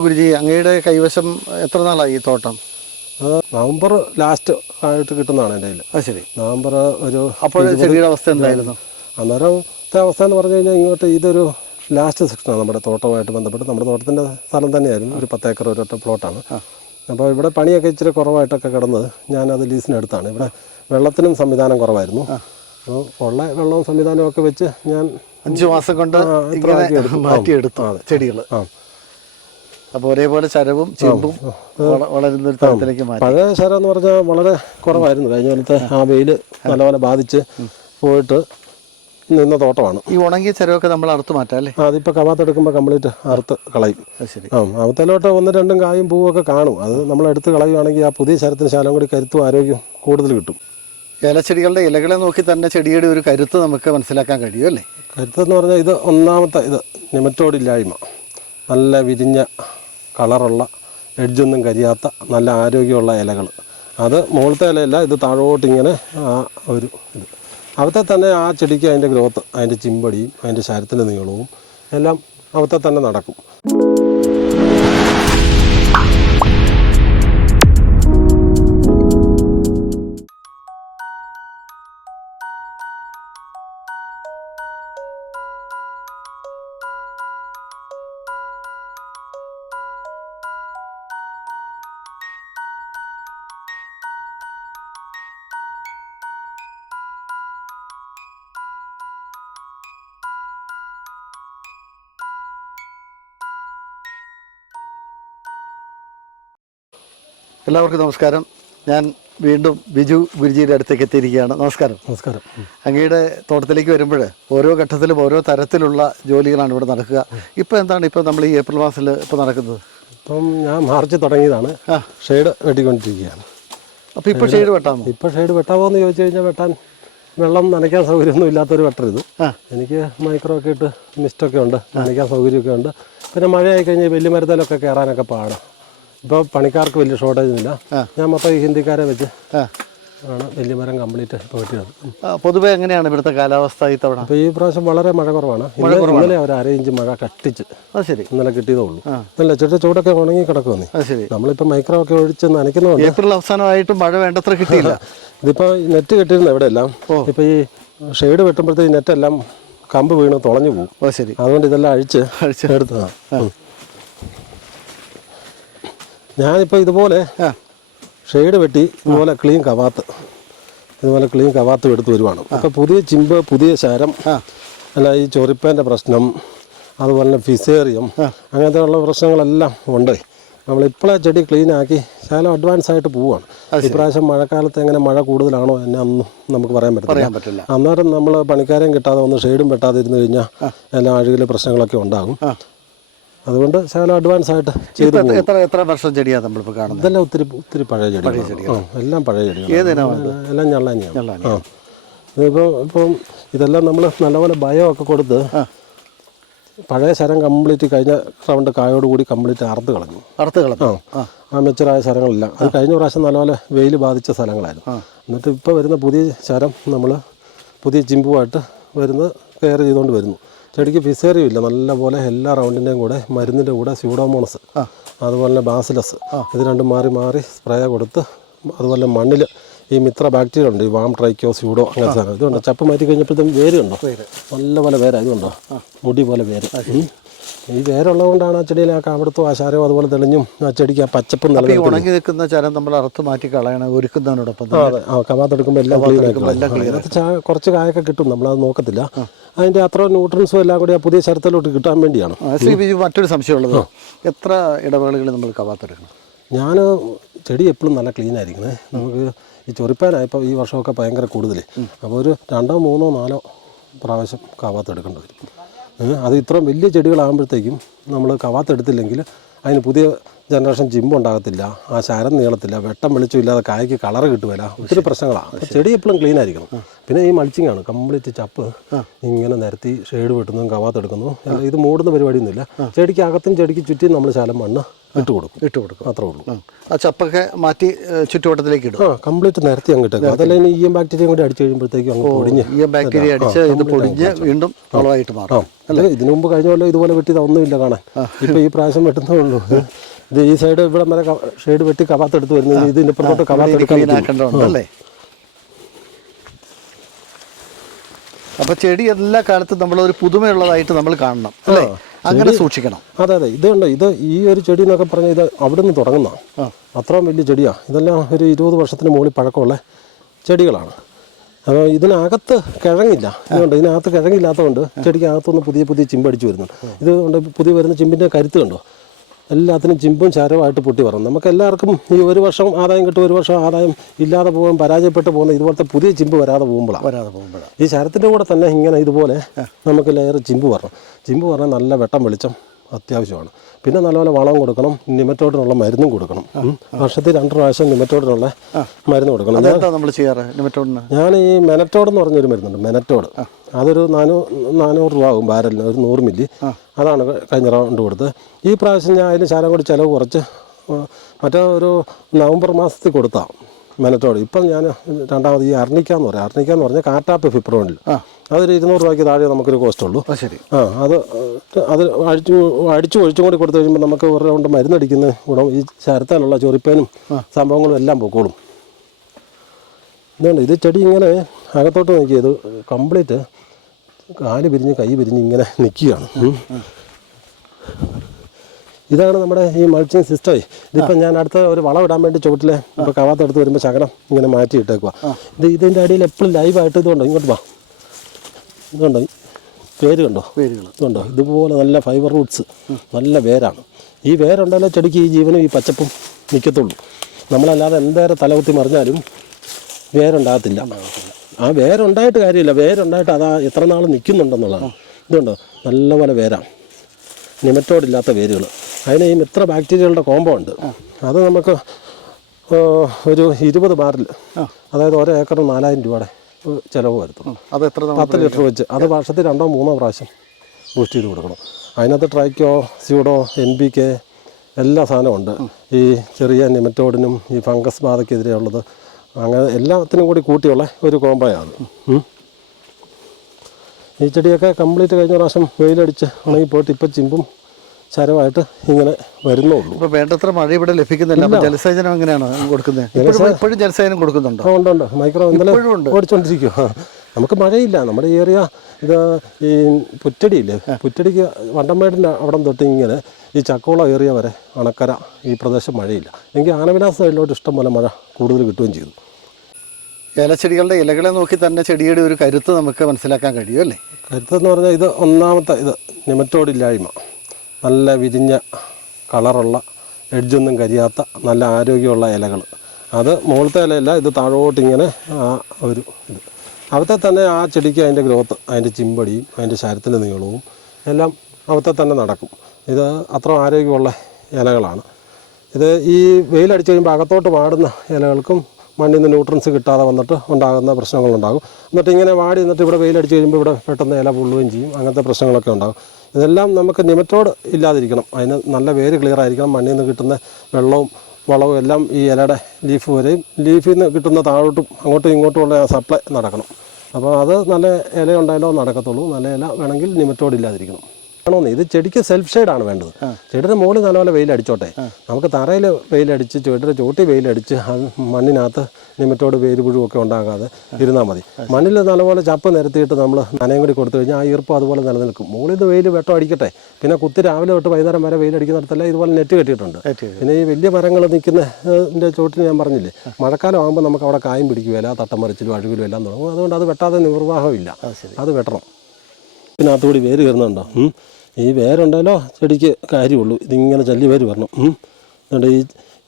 ഗുരുജി അങ്ങയുടെ കൈവശം എത്ര നാളായി ഈ തോട്ടം? നവംബർ ലാസ്റ്റ് ആയിട്ട് കിട്ടുന്നതാണ് എന്റെ കയ്യിൽ. അത് ശരി. നവംബർ ഒരു അപ്പോൾ ചെടിയുടെ അവസ്ഥ എന്തായിരുന്നു? അന്നേരത്തെ അവസ്ഥ എന്ന് പറഞ്ഞു കഴിഞ്ഞാൽ ഇങ്ങോട്ട് ഇതൊരു ലാസ്റ്റ് സെക്ഷനാണ് നമ്മുടെ തോട്ടവുമായിട്ട് ബന്ധപ്പെട്ട്. നമ്മുടെ തോട്ടത്തിന്റെ സ്ഥലം തന്നെയായിരുന്നു. ഒരു പത്തേക്കർ ഒരൊറ്റ പ്ലോട്ടാണ് അപ്പോൾ ഇവിടെ പണിയൊക്കെ ഇച്ചിരി കുറവായിട്ടൊക്കെ കിടന്നത് ഞാനത് ലീസിനെടുത്താണ് ഇവിടെ വെള്ളത്തിനും സംവിധാനം കുറവായിരുന്നു. അപ്പോൾ ഉള്ള വെള്ളവും സംവിധാനവും ഒക്കെ വെച്ച് ഞാൻ അഞ്ച് മാസം കൊണ്ട്. മാറ്റിയെടുത്തു ചെടികൾ ആ. അപ്പോൾ ഒരേപോലെ ചരവും ചെമ്പും വളരുന്ന ഒരു തരത്തിലേക്ക് മാറ്റി. പഴയ ശരം എന്ന് പറഞ്ഞാൽ വളരെ കുറവായിരുന്നു. കഴിഞ്ഞ കാലത്ത് ആ വെയിൽ നല്ലപോലെ ബാധിച്ച് പോയിട്ട് നിന്ന തോട്ടമാണ്. ഈ ഉണങ്ങിയ ചെരവൊക്കെ നമ്മൾ അറുത്ത് മാറ്റാം അല്ലേ? അതിപ്പോൾ കവാത്തെടുക്കുമ്പോൾ കംപ്ലീറ്റ് അറുത്ത് കളയും. ശരി. ആ അവത്തലോട്ട് ഒന്ന് രണ്ടും കായും പൂവൊക്കെ കാണും. അത് നമ്മൾ എടുത്ത് കളയുകയാണെങ്കിൽ ആ പുതിയ ശരത്തിന് ശാലം കൂടി കരുത്തും ആരോഗ്യം കൂടുതൽ കിട്ടും. ഇലച്ചെടികളുടെ ഇലകളെ നോക്കി തന്നെ ചെടിയുടെ ഒരു കരുത്ത് നമുക്ക് മനസ്സിലാക്കാൻ കഴിയും അല്ലേ? കരുത്തെന്ന് പറഞ്ഞാൽ ഇത് ഒന്നാമത്തെ ഇത് നിമറ്റോടില്ലായ്മ നല്ല വിരിഞ്ഞ കളറുള്ള എഡ്ജൊന്നും കരിയാത്ത നല്ല ആരോഗ്യമുള്ള ഇലകൾ. അത് മുകളിലത്തെ ഇലയല്ല ഇത് താഴോട്ടിങ്ങനെ ആ ഒരു ഇത്. അവത്തെ തന്നെ ആ ചെടിക്ക് അതിന്റെ ഗ്രോത്ത് അതിന്റെ ചിമ്പടിയും അതിന്റെ ശരത്തിന്റെ നീളവും എല്ലാം അവത്തെ തന്നെ നടക്കും. എല്ലാവർക്കും നമസ്കാരം. ഞാൻ വീണ്ടും ബിജു ഗുരുജിയുടെ അടുത്തേക്ക് എത്തിയിരിക്കുകയാണ്. നമസ്കാരം. നമസ്കാരം. അങ്ങയുടെ തോട്ടത്തിലേക്ക് വരുമ്പോൾ ഓരോ ഘട്ടത്തിലും ഓരോ തരത്തിലുള്ള ജോലികളാണ് ഇവിടെ നടക്കുക. ഇപ്പോൾ എന്താണ് ഇപ്പോൾ നമ്മൾ ഈ ഏപ്രിൽ മാസത്തിൽ ഇപ്പോൾ നടക്കുന്നത്? ഇപ്പം ഞാൻ മാർച്ച് തുടങ്ങിയതാണ്. ആ. ഷെയ്ഡ് വെട്ടിക്കൊണ്ടിരിക്കുകയാണ്. അപ്പോൾ ഇപ്പോൾ ഷെയ്ഡ് വെട്ടാമോ? ഇപ്പോൾ ഷെയ്ഡ് വെട്ടാമോ എന്ന് ചോദിച്ചു കഴിഞ്ഞാൽ വെട്ടാൻ വെള്ളം നനയ്ക്കാൻ സൗകര്യമൊന്നും ഇല്ലാത്തൊരു വെട്ടരുത്. എനിക്ക് മൈക്രോ ഒക്കെ ഇട്ട് മിസ്റ്റൊക്കെ ഉണ്ട് നനയ്ക്കാൻ സൗകര്യമൊക്കെ ഉണ്ട്. പിന്നെ മഴയായി കഴിഞ്ഞാൽ വലിയ മരത്തിലൊക്കെ കയറാനൊക്കെ പാടാം. ഇപ്പോൾ പണിക്കാർക്ക് വലിയ ഷോർട്ടേജ് ഇല്ല ഞാൻ മൊത്തം ഈ ഹിന്ദിക്കാരെ വെച്ച് ആണ് വലിയ മരം കംപ്ലീറ്റ് ഇപ്പോൾ വെട്ടിയത് ആ, പൊതുവെ എങ്ങനെയാണ് ഇവിടുത്തെ കാലാവസ്ഥ ഈ തവണ? അപ്പോൾ ഈ പ്രാവശ്യം വളരെ മഴ കുറവാണ്. ഇന്നലെ ഒരു അര ഇഞ്ച് മഴ കട്ടിച്ച് അത് ശരി. ഇന്നലെ കിട്ടിയതേ ഉള്ളൂ നല്ല ചെറിയ ചൂടൊക്കെ ഉണങ്ങി കിടക്കുന്നു അത് ശരി. നമ്മളിപ്പോൾ മൈക്രോ ഒക്കെ ഒഴിച്ച് നനയ്ക്കുന്നതുകൊണ്ട് ഏപ്രിൽ അവസാനമായിട്ടും മഴ വേണ്ടത്ര കിട്ടിയില്ല. ഇതിപ്പോൾ നെറ്റ് കെട്ടിയിരുന്ന എവിടെയെല്ലാം ഇപ്പോൾ ഈ ഷെയ്ഡ് വെട്ടുമ്പോഴത്തേക്ക് നെറ്റെല്ലാം കമ്പ് വീണ് തുളഞ്ഞു പോകും ശരി. അതുകൊണ്ട് ഇതെല്ലാം അഴിച്ച് അഴിച്ച്. എടുത്തതാണ്. ഞാനിപ്പോൾ ഇതുപോലെ ഷെയ്ഡ് വെട്ടി ഇതുപോലെ ക്ലീൻ കവാത്ത് ഇതുപോലെ ക്ലീൻ കവാത്ത് എടുത്ത് വരുവാണ്. അപ്പോൾ പുതിയ ചിമ്പ് പുതിയ ശരം അല്ല ഈ ചൊറിപ്പേന്റെ പ്രശ്നം അതുപോലെ തന്നെ ഫിസേറിയം അങ്ങനത്തെ ഉള്ള പ്രശ്നങ്ങളെല്ലാം ഉണ്ട്. നമ്മളിപ്പോഴാ ചെടി ക്ലീൻ ആക്കി ശാലം അഡ്വാൻസ് ആയിട്ട് പോവുകയാണ് ഇപ്രാവശ്യം മഴക്കാലത്ത് എങ്ങനെ മഴ കൂടുതലാണോ എന്നെ ഒന്നും നമുക്ക് പറയാൻ പറ്റില്ല. അന്നേരം നമ്മൾ പണിക്കാരെയും കിട്ടാതെ ഒന്ന് ഷെയ്ഡും വെട്ടാതെ ഇരുന്ന് കഴിഞ്ഞാൽ എല്ലാ അഴുകിലെ പ്രശ്നങ്ങളൊക്കെ ഉണ്ടാകും. അതുകൊണ്ട് ശകലം അഡ്വാൻസ് ആയിട്ട് ചെയ്തു എത്ര- എത്ര വർഷം ചെടിയാണ് നമ്മളിപ്പോൾ കാണുന്നത്? ഇതെല്ലാം ഒത്തിരി ഒത്തിരി പഴയ ചെടികളാണ്. ആ, എല്ലാം പഴയ ചെടികളാണ്. എല്ലാം ഞള്ളാനിയാണ്. ആ. ഇതിപ്പോൾ ഇപ്പം ഇതെല്ലാം നമ്മൾ നല്ലപോലെ ഭയമൊക്കെ കൊടുത്ത് ആ. പഴയ ശരം കംപ്ലീറ്റ് കഴിഞ്ഞ റൗണ്ട് കായോട് കൂടി കംപ്ലീറ്റ് അറുത്ത് കളഞ്ഞു. അറുത്ത് കളഞ്ഞു. ആ. ആ. മെച്ചറായ സ്ഥലങ്ങളില്ല അത് കഴിഞ്ഞ പ്രാവശ്യം നല്ലപോലെ വെയിൽ ബാധിച്ച സ്ഥലങ്ങളായിരുന്നു. എന്നിട്ട് ഇപ്പോൾ വരുന്ന പുതിയ ശരം നമ്മൾ പുതിയ ചിമ്പുമായിട്ട് വരുന്നത് കെയർ ചെയ്തുകൊണ്ട് വരുന്നു. ചെടിക്ക് ഫിസേറിയും ഇല്ല. നല്ലപോലെ എല്ലാ റൗണ്ടിന്റെയും കൂടെ മരുന്നിന്റെ കൂടെ സ്യൂഡോമോണസ് അതുപോലെ തന്നെ ബാസിലസ് ഇത് രണ്ടും മാറി മാറി സ്പ്രേ കൊടുത്ത് അതുപോലെ മണ്ണിൽ ഈ മിത്ര ബാക്ടീരിയ ഉണ്ട് ഈ വാം ട്രൈക്കോ സ്യൂഡോ അങ്ങനത്തെ സാധനം. ഇതുണ്ട്? ചപ്പ് മാറ്റി കഴിഞ്ഞപ്പോഴത്തേക്കും വേര്. ഉണ്ടോ നല്ലപോലെ വേര. ഇതുണ്ടോ? മുടി പോലെ വേര്. ഈ വേരുള്ളത് കൊണ്ടാണ് ആ ചെടിയിൽ ആ കാവിടത്തും ആശാരവും അതുപോലെ തെളിഞ്ഞും ആ ചെടിക്ക് ആ പച്ചപ്പും നല്ല ഉണങ്ങി നിൽക്കുന്ന ചരം നമ്മൾ അറുത്ത് മാറ്റി കളയണം ഒരുക്കുന്നതിനോടൊപ്പം ആ, കവാത്തെടുക്കുമ്പോൾ എല്ലാം ക്ലീൻ ആക്കി കുറച്ച് കായൊക്കെ കിട്ടും. നമ്മളത് നോക്കത്തില്ല. അതിന്റെ അത്ര ന്യൂട്രൻസും എല്ലാം കൂടി ആ പുതിയ ശരത്തിലോട്ട് കിട്ടാൻ വേണ്ടിയാണ്. മറ്റൊരു സംശയമുള്ളത്. എത്ര ഇടവേളകൾ നമ്മൾ കവാത്തെടുക്കണം ഞാൻ ചെടി എപ്പോഴും നല്ല ക്ലീൻ ആയിരിക്കണേ. നമുക്ക് ഈ ചൊറിപ്പാനായപ്പോൾ ഈ വർഷമൊക്കെ ഭയങ്കര കൂടുതൽ അപ്പോൾ ഒരു രണ്ടോ മൂന്നോ നാലോ പ്രാവശ്യം കവാത്തെടുക്കേണ്ടി വരും. അത് ഇത്രയും വലിയ ചെടികളാകുമ്പോഴത്തേക്കും നമ്മൾ കവാത്തെടുത്തില്ലെങ്കിൽ അതിന് പുതിയ ജനറേഷൻ ജിമ്പ് ഉണ്ടാകത്തില്ല ആ ശരം നീളത്തില്ല വെട്ടം വെളിച്ചം ഇല്ലാതെ കായ്ക്ക് കളറ് കിട്ടുമല്ല ഒത്തിരി പ്രശ്നങ്ങളാണ് ചെടി എപ്പോഴും ക്ലീൻ ആയിരിക്കണം. പിന്നെ ഈ മൾച്ചിങ് ആണ്. കംപ്ലീറ്റ് ചപ്പ് ഇങ്ങനെ നിരത്തി ഷെയ്ഡ് വെട്ടുന്നതും കവാത്തെടുക്കുന്നു ഇത് മൂടുന്ന പരിപാടിയൊന്നുമില്ല. ചെടിക്ക് അകത്തും ചെടിക്ക് ചുറ്റും നമ്മൾ ശാലം മണ്ണ് ഇട്ട് കൊടുക്കും. ഇട്ട് കൊടുക്കും. അത്രേ ഉള്ളൂ. ആ. ചപ്പൊക്കെ മാറ്റി ചുറ്റുവട്ടത്തിലേക്ക് ഇടും. ആ കംപ്ലീറ്റ് നിരത്തി അങ്ങോട്ടേക്ക് അതല്ല ഇനി ഈ ബാക്ടീരിയ കൂടി അടിച്ചു കഴിയുമ്പോഴത്തേക്കും അങ്ങ് പൊടിഞ്ഞ് ഈ ബാക്ടീരിയ അടിച്ച് ഇത് പൊടിഞ്ഞ് വീണ്ടും വളമായിട്ട് മാറും. അല്ലേ? ഇതിനു മുമ്പ് കഴിഞ്ഞ കൊല്ലം ഇതുപോലെ വെട്ടിയത് ഒന്നുമില്ല കാണാൻ. ഇപ്പൊ ഈ പ്രാവശ്യം വെട്ടുന്നേ ഉള്ളൂ. ഇത് ഈ സൈഡ് ഇവിടെ വരെ ഷെയ്ഡ് വെട്ടി കവാത്തെടുത്ത് വരുന്നത് ഇതിന്റെ പുറത്തോട്ട് കവാത്തെടുക്കാൻ ക്ലീൻ ആക്കേണ്ടതുണ്ട് അല്ലേ? അപ്പൊ ചെടി എല്ലാ കാലത്തും നമ്മൾ ഒരു പുതുമയുള്ളതായിട്ട് നമ്മൾ കാണണം അല്ലേ? അങ്ങനെ സൂക്ഷിക്കണം. അതെ അതെ. ഇതുണ്ട് ഇത് ഈ ഒരു ചെടി എന്നൊക്കെ പറഞ്ഞാൽ ഇത് അവിടെ നിന്ന് തുടങ്ങുന്ന അത്രയും വലിയ ചെടിയാ. ഇതെല്ലാം ഒരു ഇരുപത് വർഷത്തിന് മുകളിൽ പഴക്കമുള്ള ചെടികളാണ്. അപ്പോൾ ഇതിനകത്ത് കിഴങ്ങില്ല. ഇതുകൊണ്ട് ഇതിനകത്ത് കിഴങ്ങില്ലാത്തതുകൊണ്ട് ചെടിക്ക് അകത്തുനിന്ന് പുതിയ പുതിയ ചിമ്പടിച്ച് വരുന്നുണ്ട്. ഇതുകൊണ്ട് പുതിയ വരുന്ന ചിമ്പിന്റെ കരുത്ത് കണ്ടോ? എല്ലാത്തിനും ചിമ്പും ചാരവുമായിട്ട് പൊട്ടി വരണം നമുക്ക് എല്ലാവർക്കും ഈ ഒരു വർഷം ആദായം കിട്ടും ഒരു വർഷം ആദായം ഇല്ലാതെ പോകും പരാജയപ്പെട്ട് പോകുന്ന ഇതുപോലത്തെ പുതിയ ചിമ്പ് വരാതെ പോകുമ്പോഴാണ്. വരാതെ പോകുമ്പോഴാണ്. ഈ ചാരത്തിന്റെ കൂടെ തന്നെ ഇങ്ങനെ ഇതുപോലെ നമുക്ക് ലെയർ ചിമ്പ് വരണം. ചിമ്പ് പറഞ്ഞാൽ നല്ല വെട്ടം വെളിച്ചം അത്യാവശ്യമാണ്. പിന്നെ നല്ലപോലെ വളം കൊടുക്കണം നിമറ്റോഡിനുള്ള മരുന്നും കൊടുക്കണം. വർഷത്തിൽ രണ്ട് പ്രാവശ്യം നിമറ്റോഡിനുള്ള മരുന്ന് കൊടുക്കണം. ഞാൻ- നമ്മൾ ചെയ്യാറ് ഞാൻ ഈ മെനറ്റോഡ് എന്ന് പറഞ്ഞൊരു മരുന്നുണ്ട് മെനറ്റോഡ്. അതൊരു നാനൂ നാനൂറ് രൂപ ആകും ബാരലിന് ഒരു നൂറ് മില്ലി. അതാണ് കഴിഞ്ഞ റൗണ്ട് കൊടുത്തത് ഈ പ്രാവശ്യം ഞാൻ അതിന് ശാലം കൂടി ചിലവ് കുറച്ച് മറ്റേ ഒരു നവംബർ മാസത്തിൽ കൊടുത്താ. മെനറ്റോഡ് ഇപ്പം ഞാൻ രണ്ടാമത് ഈ അർണിക്ക എന്ന് പറയാം. അർണിക്ക എന്ന് പറഞ്ഞാൽ കാട്ടാപ്പ് ഫിപ്രോണിൽ. അതൊരു ഇരുന്നൂറ് രൂപയ്ക്ക് താഴെ നമുക്കൊരു കോസ്റ്റ് ഉള്ളൂ ശരി. ആ അത് അത് അടിച്ചു അടിച്ചു ഒഴിച്ചും കൂടി കൊടുത്തു കഴിയുമ്പോൾ നമുക്ക് ഒരു റൗണ്ട് മരുന്നടിക്കുന്ന ഗുണം ഈ ചരത്താനുള്ള ചൊറിപ്പേനും സംഭവങ്ങളും എല്ലാം പൊക്കോളും. ഇതുകൊണ്ട് ഇത് ചെടി ഇങ്ങനെ അകത്തോട്ട് നോക്കിയത് കംപ്ലീറ്റ് കാൽ പിരിഞ്ഞ് കൈ പിരിഞ്ഞ് ഇങ്ങനെ നിൽക്കുകയാണ്. ഇതാണ് നമ്മുടെ ഈ മൾച്ചിങ് സിസ്റ്റം ഇതിപ്പോൾ ഞാൻ അടുത്ത ഒരു വളം ഇടാൻ വേണ്ടി ചുവട്ടിലെ ഇപ്പോൾ കവാത്തെടുത്ത് വരുമ്പോൾ ശകലം ഇങ്ങനെ മാറ്റി ഇട്ടേക്കുക ഇത് ഇതിന്റെ അടിയിൽ എപ്പോഴും ലൈവായിട്ട് ഇതുണ്ടോ ഇങ്ങോട്ട് വാ. ഇതുണ്ടോ പേര് കണ്ടോ? ഇതുണ്ടോ ഇതുപോലെ നല്ല ഫൈബർ റൂട്ട്സ് നല്ല വേരാണ്. ഈ വേരുണ്ടല്ലോ ചെടിക്ക് ഈ ജീവനും ഈ പച്ചപ്പും നിൽക്കത്തുള്ളൂ നമ്മളല്ലാതെ എന്തേരം തലകുത്തി മറിഞ്ഞാലും വേരുണ്ടാകത്തില്ല. ആ വേരുണ്ടായിട്ട് കാര്യമില്ല. വേരുണ്ടായിട്ട് അതാ എത്ര നാൾ നിൽക്കുന്നുണ്ടെന്നുള്ളതാണ് ഇതുണ്ടോ നല്ലപോലെ വേരാണ് നിമറ്റോടില്ലാത്ത വേരുകൾ അതിന് ഈ മിത്ര ബാക്ടീരിയകളുടെ കോമ്പോ ഉണ്ട്. അത് നമുക്ക് ഒരു ഇരുപത് ബാറിൽ അതായത് ഓരോ ഏക്കറിന് നാലായിരം രൂപയുടെ ചിലവ് വരുത്തും. അത് എത്ര പത്ത് ലിറ്റർ വെച്ച് അത് വർഷത്തിൽ രണ്ടോ മൂന്നോ പ്രാവശ്യം ബൂസ്റ്റ് ചെയ്ത് കൊടുക്കണം. അതിനകത്ത് tricho pseudo N B K എല്ലാ സാധനവും ഉണ്ട്. ഈ ചെറിയ നിമറ്റോഡിനും ഈ ഫംഗസ് ബാധയ്ക്കെതിരെയുള്ളത് അങ്ങനെ എല്ലാത്തിനും കൂടി കൂട്ടിയുള്ള ഒരു കോമ്പയാണ് ഈ ചെടിയൊക്കെ കംപ്ലീറ്റ് കഴിഞ്ഞ പ്രാവശ്യം വെയിലടിച്ച് ഉണങ്ങി പോയിട്ട് ഇപ്പം ചിമ്പും ചരമായിട്ട് ഇങ്ങനെ വരുന്നുള്ളൂ. ഇപ്പോൾ വേണ്ടത്ര മഴ ഇവിടെ ലഭിക്കുന്നില്ല. ജലസേചനം എങ്ങനെയാണ് കൊടുക്കുന്നത്? ഇപ്പോഴും ജലസേചനം കൊടുക്കുന്നുണ്ടോ? ഉണ്ട് ഉണ്ട്. മൈക്രോ ഇന്നലെ. ഓടിച്ചോണ്ടിരിക്കും. നമുക്ക് മഴയില്ല. നമ്മുടെ ഏറിയ ഇത് ഈ പുറ്റടിയില്ലേ? പുറ്റടിക്ക് വണ്ടമേടിന്റെ അവിടം തൊട്ട് ഇങ്ങനെ ഈ ചക്കോളം ഏറിയ വരെ അണക്കര ഈ പ്രദേശം മഴയില്ല. എങ്കിൽ ആനവിലാസ സൈഡിലോട്ട് ഇഷ്ടം പോലെ മഴ കൂടുതൽ കിട്ടുകയും ചെയ്തു. ഏലച്ചെടികളുടെ ഇലകളെ നോക്കി തന്നെ ചെടിയുടെ ഒരു കരുത്ത് നമുക്ക് മനസ്സിലാക്കാൻ കഴിയും അല്ലേ? കരുത്തെന്ന് പറഞ്ഞാൽ ഇത് ഒന്നാമത്തെ ഇത് നിമറ്റോടില്ലായ്മ. നല്ല വിരിഞ്ഞ കളറുള്ള എഡ്ജൊന്നും കരിയാത്ത നല്ല ആരോഗ്യമുള്ള ഇലകൾ. അത് മുകളിലത്തെ ഇലയല്ല ഇത് താഴോട്ടിങ്ങനെ ആ ഒരു ഇത്. അവിടുത്തെ തന്നെ ആ ചെടിക്ക് അതിന്റെ ഗ്രോത്ത് അതിന്റെ ചിമ്പടിയും അതിന്റെ ശരത്തിന്റെ നീളവും എല്ലാം അവിടുത്തെ തന്നെ നടക്കും. ഇത് അത്ര ആരോഗ്യമുള്ള ഇലകളാണ്. ഇത് ഈ വെയിലടിച്ച് കഴിയുമ്പോൾ അകത്തോട്ട് വാടുന്ന ഇലകൾക്കും മണ്ണിൽ നിന്ന് ന്യൂട്രൻസ് കിട്ടാതെ വന്നിട്ട് ഉണ്ടാകുന്ന പ്രശ്നങ്ങളുണ്ടാകും. എന്നിട്ട് ഇങ്ങനെ വാടി എന്നിട്ട് ഇവിടെ വെയിലടിച്ച് കഴിയുമ്പോൾ ഇവിടെ പെട്ടെന്ന് ഇല പൊള്ളുകയും ചെയ്യും. അങ്ങനത്തെ പ്രശ്നങ്ങളൊക്കെ ഉണ്ടാകും. ഇതെല്ലാം നമുക്ക് നിമറ്റോട് ഇല്ലാതിരിക്കണം. അതിന് നല്ല വേര് ക്ലിയർ ആയിരിക്കണം. മണ്ണിൽ നിന്ന് കിട്ടുന്ന വെള്ളവും വളവും എല്ലാം ഈ ഇലയുടെ ലീഫ് വരെയും ലീഫിൽ നിന്ന് കിട്ടുന്ന താഴോട്ടും അങ്ങോട്ടും ഇങ്ങോട്ടുമുള്ള സപ്ലൈ നടക്കണം. അപ്പോൾ അത് നല്ല ഇല ഉണ്ടായാലോ നടക്കത്തുള്ളൂ. നല്ല ഇല വേണമെങ്കിൽ നിമറ്റോട് ഇല്ലാതിരിക്കണം. ആണോന്ന്? ഇത് ചെടിക്ക് സെൽഫ് ഷെയ്ഡാണ് വേണ്ടത്. ചെടിയുടെ മുകളിൽ നല്ലപോലെ വെയിലടിച്ചോട്ടെ. നമുക്ക് തറയിൽ വെയിലടിച്ച് ചെടിയുടെ ചോട്ടി വെയിലടിച്ച് മണ്ണിനകത്ത് നിമിറ്റോട് വേര് പുഴുവൊക്കെ ഉണ്ടാകാതെ ഇരുന്നാൽ മതി. മണ്ണിൽ നല്ലപോലെ ചപ്പ് നിരത്തിയിട്ട് നമ്മൾ നനയും കൂടി കൊടുത്തു കഴിഞ്ഞാൽ ആ ഈർപ്പം അതുപോലെ നിലനിൽക്കും. മുകളിൽ നിന്ന് വെയിൽ വെട്ടം അടിക്കട്ടെ. പിന്നെ കുത്തി രാവിലെ തൊട്ട് വൈകുന്നേരം വരെ വെയിലടിക്കുന്നിടത്തെല്ലാം ഇതുപോലെ നെറ്റ് കെട്ടിയിട്ടുണ്ട്. പിന്നെ ഈ വലിയ മരങ്ങൾ നിൽക്കുന്നതിന്റെ ചോട്ടിന് ഞാൻ പറഞ്ഞില്ലേ മഴക്കാലം ആകുമ്പോൾ നമുക്ക് അവിടെ കായും പിടിക്കുകയില്ല തട്ടമറിച്ചിലും അഴുകിലും എല്ലാം തുടങ്ങും. അതുകൊണ്ട് അത് വെട്ടാതെ നിർവാഹമില്ല. അത് വെട്ടണം. പിന്നെ അതുകൂടി വേര് കയറുന്നുണ്ടോ? ഈ വേരുണ്ടല്ലോ ചെടിക്ക് കാര്യമുള്ളൂ. ഇതിങ്ങനെ ചല്ലി വേര് വരണം. അതുകൊണ്ട് ഈ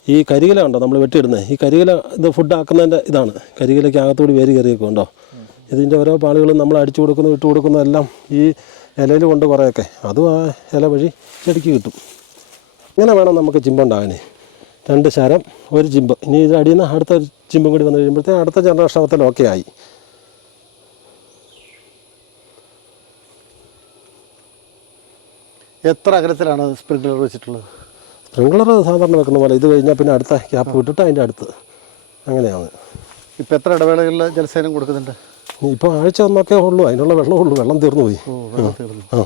ഈ കരികില ഉണ്ടോ നമ്മൾ വെട്ടിയിടുന്നത് ഈ കരികില ഇത് ഫുഡ് ആക്കുന്നതിന്റെ ഇതാണ്. കരികിലയ്ക്ക് അകത്തുകൂടി വേര് കയറിയൊക്കെ ഉണ്ടോ? ഇതിന്റെ ഓരോ പാളുകളും നമ്മൾ അടിച്ചു കൊടുക്കുന്നു ഇട്ട് കൊടുക്കുന്നു എല്ലാം ഈ ഇലയിൽ കൊണ്ട് കുറേയൊക്കെ. അതും ആ ഇല വഴി ചെടിക്ക് കിട്ടും. ഇങ്ങനെ വേണം നമുക്ക് ചിമ്പുണ്ടാകാനേ. രണ്ട് ശരം ഒരു ചിമ്പ്. ഇനി ഇത് അടിയിൽ നിന്ന് അടുത്ത ചിമ്പും കൂടി വന്നു കഴിയുമ്പോഴത്തേക്ക് അടുത്ത ജനറേഷൻ ഓക്കെ ആയി എത്ര അകലത്തിലാണ് സ്പ്രിംഗ്ലർ വെച്ചിട്ടുള്ളത്? സ്പ്രിങ്ക്ലർ സാധാരണ വെക്കുന്ന പോലെ ഇത് കഴിഞ്ഞാൽ പിന്നെ അടുത്ത ക്യാപ്പ് വിട്ടിട്ട് അതിന്റെ അടുത്ത്. അങ്ങനെയാണ്. ഇപ്പം എത്ര ഇടവേളകളിൽ ജലസേനം കൊടുക്കുന്നുണ്ട്? ഇപ്പോൾ ആഴ്ച ഒന്നൊക്കെ ഉള്ളൂ. അതിനുള്ള വെള്ളമേ ഉള്ളൂ. വെള്ളം തീർന്നു പോയി. വെള്ളം ആ.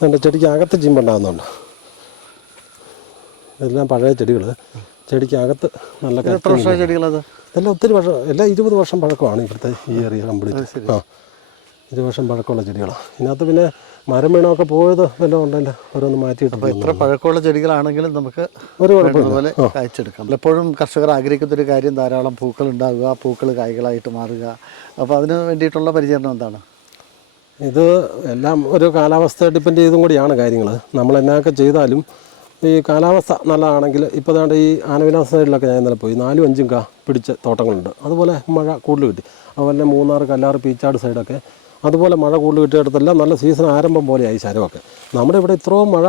എന്റെ ചെടിക്ക് അകത്ത് ചിമ്പുണ്ടാകുന്നുണ്ട് ഇതെല്ലാം പഴയ ചെടികൾ ചെടിക്ക് അകത്ത് നല്ല ചെടികളത് എല്ലാം ഒത്തിരി വർഷം എല്ലാം ഇരുപത് വർഷം പഴക്കമാണ് ഇവിടുത്തെ ഈ ഏറിയ കമ്പ്ലീറ്റ് ആ. ഇരുപത് വർഷം പഴക്കമുള്ള ചെടികളാണ് ഇതിനകത്ത് പിന്നെ മരം വീണമൊക്കെ പോയത് വല്ലതും ഉണ്ടല്ലോ? ഓരോന്ന് മാറ്റിയിട്ട് ഇത്ര പഴക്കമുള്ള ചെടികളാണെങ്കിലും നമുക്ക് ഒരു കുഴപ്പമില്ല. കായ്ച്ചെടുക്കാം. എപ്പോഴും കർഷകർ ആഗ്രഹിക്കുന്ന ഒരു കാര്യം ധാരാളം പൂക്കൾ ഉണ്ടാവുക പൂക്കൾ കായ്കളായിട്ട് മാറുക. അപ്പോൾ അതിന് വേണ്ടിയിട്ടുള്ള പരിചരണം എന്താണ്? ഇത് എല്ലാം ഒരു കാലാവസ്ഥ ഡിപ്പെൻഡ് ചെയ്തും കൂടിയാണ് കാര്യങ്ങൾ നമ്മൾ എന്നൊക്കെ ചെയ്താലും ഈ കാലാവസ്ഥ നല്ലതാണെങ്കിൽ ഇപ്പോൾ താണ്ട് ഈ ആനവിലാസ സൈഡിലൊക്കെ ഞാൻ ഇന്നലെ പോയി. നാലും അഞ്ചും കാ പിടിച്ച തോട്ടങ്ങളുണ്ട്. അതുപോലെ മഴ കൂടുതൽ കിട്ടി. അതുപോലെ മൂന്നാർ കല്ലാറ് പീച്ചാട് സൈഡൊക്കെ അതുപോലെ മഴ കൂടുതൽ കിട്ടിയിടത്തെല്ലാം നല്ല സീസൺ ആരംഭം പോലെയായി ശരമൊക്കെ നമ്മുടെ ഇവിടെ ഇത്രയും മഴ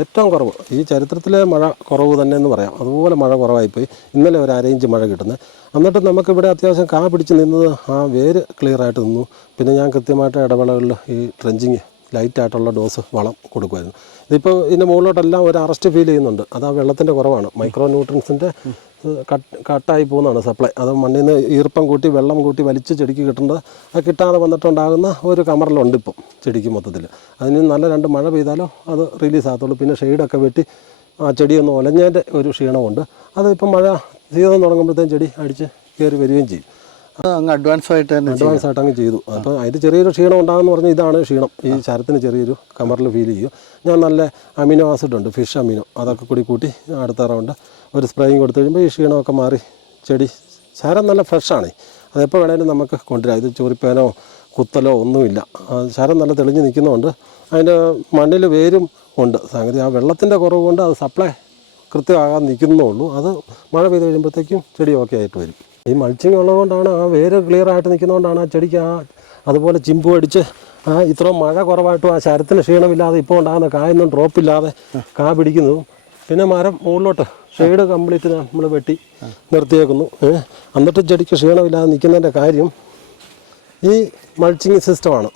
ഏറ്റവും കുറവ്. ഈ ചരിത്രത്തിലെ മഴ കുറവ് തന്നെ എന്ന് പറയാം. അതുപോലെ മഴ കുറവായിപ്പോയി. ഇന്നലെ ഒരു അരയിഞ്ച് മഴ കിട്ടുന്നത്. എന്നിട്ട് നമുക്കിവിടെ അത്യാവശ്യം കാ പിടിച്ച് നിന്നത് ആ വേര് ക്ലിയറായിട്ട് നിന്നു. പിന്നെ ഞാൻ കൃത്യമായിട്ട് ഇടവേളകളിൽ ഈ ട്രെഞ്ചിങ് ലൈറ്റായിട്ടുള്ള ഡോസ് വളം കൊടുക്കുമായിരുന്നു. ഇതിപ്പോൾ ഇതിന്റെ മുകളിലോട്ടെല്ലാം ഒരു അറസ്റ്റ് ഫീൽ ചെയ്യുന്നുണ്ട്. അത് ആ വെള്ളത്തിന്റെ കുറവാണ്. മൈക്രോ ന്യൂട്രൻസിന്റെ കട്ടായി പോകുന്നതാണ് സപ്ലൈ അത് മണ്ണിൽ നിന്ന് ഈർപ്പം കൂട്ടി വെള്ളം കൂട്ടി വലിച്ച് ചെടിക്ക് കിട്ടേണ്ടത് അത് കിട്ടാതെ വന്നിട്ടുണ്ടാകുന്ന ഒരു കമറലുണ്ട് ഇപ്പം ചെടിക്ക് മൊത്തത്തിൽ അതിന് നല്ല രണ്ട് മഴ പെയ്താലോ അത് റിലീസ് ആകത്തുള്ളൂ. പിന്നെ ഷെയ്ഡൊക്കെ വെട്ടി ആ ചെടിയൊന്ന് ഒലഞ്ഞതിന്റെ ഒരു ക്ഷീണമുണ്ട്. അത് മഴ സീസൺ തുടങ്ങുമ്പോഴത്തേക്കും ചെടി അടിച്ച് കയറി വരികയും ചെയ്യും. അങ്ങ് അഡ്വാൻസ് ആയിട്ട് തന്നെ അഡ്വാൻസ് ആയിട്ട് അങ്ങ് ചെയ്തു. അപ്പോൾ ഇത് ചെറിയൊരു ക്ഷീണം ഉണ്ടാകുന്ന പറഞ്ഞാൽ ഇതാണ് ക്ഷീണം. ഈ ശരത്തിന് ചെറിയൊരു കമറിൽ ഫീൽ ചെയ്യും. ഞാൻ നല്ല അമിനോ ആസിഡ് ഉണ്ട് ഫിഷ് അമിനോ അതൊക്കെ കൂടി കൂട്ടി അടുത്ത റൗണ്ട് ഒരു സ്പ്രേയും കൊടുത്തു കഴിയുമ്പോൾ ഈ ക്ഷീണമൊക്കെ മാറി ചെടി ശരം നല്ല ഫ്രഷാണ് അതെപ്പോൾ വേണേലും നമുക്ക് കൊണ്ടുവരാം. ഇത് ചൊറിപ്പേനോ കുത്തലോ ഒന്നുമില്ല. ശരം നല്ല തെളിഞ്ഞ് നിൽക്കുന്നതുകൊണ്ട് അതിന്റെ മണ്ണിൽ വേരും ഉണ്ട്. സംഗതി ആ വെള്ളത്തിന്റെ കുറവ് കൊണ്ട് അത് സപ്ലൈ കൃത്യമാകാൻ നിൽക്കുന്നേ ഉള്ളൂ. അത് മഴ പെയ്ത് കഴിയുമ്പോഴത്തേക്കും ചെടി ഓക്കെ ആയിട്ട് വരും. ഈ മൾച്ചിങ് ഉള്ളതുകൊണ്ടാണ് ആ വേര് ക്ലിയർ ആയിട്ട് നിൽക്കുന്നതുകൊണ്ടാണ് ആ ചെടിക്ക് ആ അതുപോലെ ചിമ്പു അടിച്ച് ആ ഇത്ര മഴ കുറവായിട്ടും ആ ശരത്തിന് ക്ഷീണമില്ലാതെ ഇപ്പോൾ ഉണ്ടാകുന്ന കായൊന്നും ഡ്രോപ്പില്ലാതെ കാ പിടിക്കുന്നു. പിന്നെ മരം മുകളിലോട്ട് ഷെയ്ഡ് കംപ്ലീറ്റ് നമ്മൾ വെട്ടി നിർത്തിയേക്കുന്നു. എന്നിട്ട് ചെടിക്ക് ക്ഷീണമില്ലാതെ നിൽക്കുന്നതിന്റെ കാര്യം ഈ മൾച്ചിങ് സിസ്റ്റമാണ്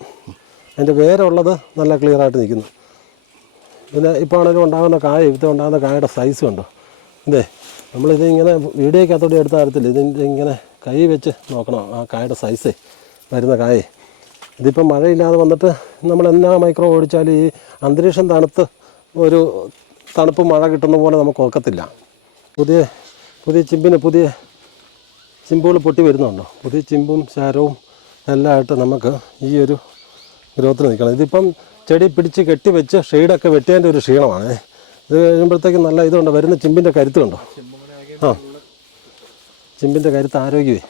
അതിന്റെ വേരുള്ളത് നല്ല ക്ലിയർ ആയിട്ട് നിൽക്കുന്നു. പിന്നെ ഇപ്പോൾ ആണെങ്കിലും ഉണ്ടാകുന്ന കായ ഇവിടുത്തെ ഉണ്ടാകുന്ന കായയുടെ സൈസ് കണ്ടോ? ഇതേ നമ്മളിത് ഇങ്ങനെ വീഡിയോക്കകത്തോടെ എടുത്ത തരത്തില്ല ഇതിന്റെ ഇങ്ങനെ കൈ വെച്ച് നോക്കണം ആ കായയുടെ സൈസ് വരുന്ന കായ. ഇതിപ്പം മഴയില്ലാതെ വന്നിട്ട് നമ്മൾ എന്നാ മൈക്രോ ഓടിച്ചാലും ഈ അന്തരീക്ഷം തണുത്ത് ഒരു തണുപ്പ് മഴ കിട്ടുന്ന പോലെ നമുക്ക് ഒക്കത്തില്ല പുതിയ പുതിയ ചിമ്പിന് പുതിയ ചിമ്പുകൾ പൊട്ടി വരുന്നുണ്ടോ? പുതിയ ചിമ്പും ശാരവും എല്ലാം ആയിട്ട് നമുക്ക് ഈ ഒരു ഗ്രോത്തിൽ നിൽക്കണം. ഇതിപ്പം ചെടി പിടിച്ച് കെട്ടി വെച്ച് ഷെയ്ഡൊക്കെ വെട്ടിയതിന്റെ ഒരു ക്ഷീണമാണ്. ഇത് കഴിയുമ്പോഴത്തേക്കും നല്ല ഇതുണ്ട് വരുന്ന ചിമ്പിന്റെ കരുത്തുണ്ടോ ആ. ചിമ്പിന്റെ കരുത്ത് ആരോഗ്യമേ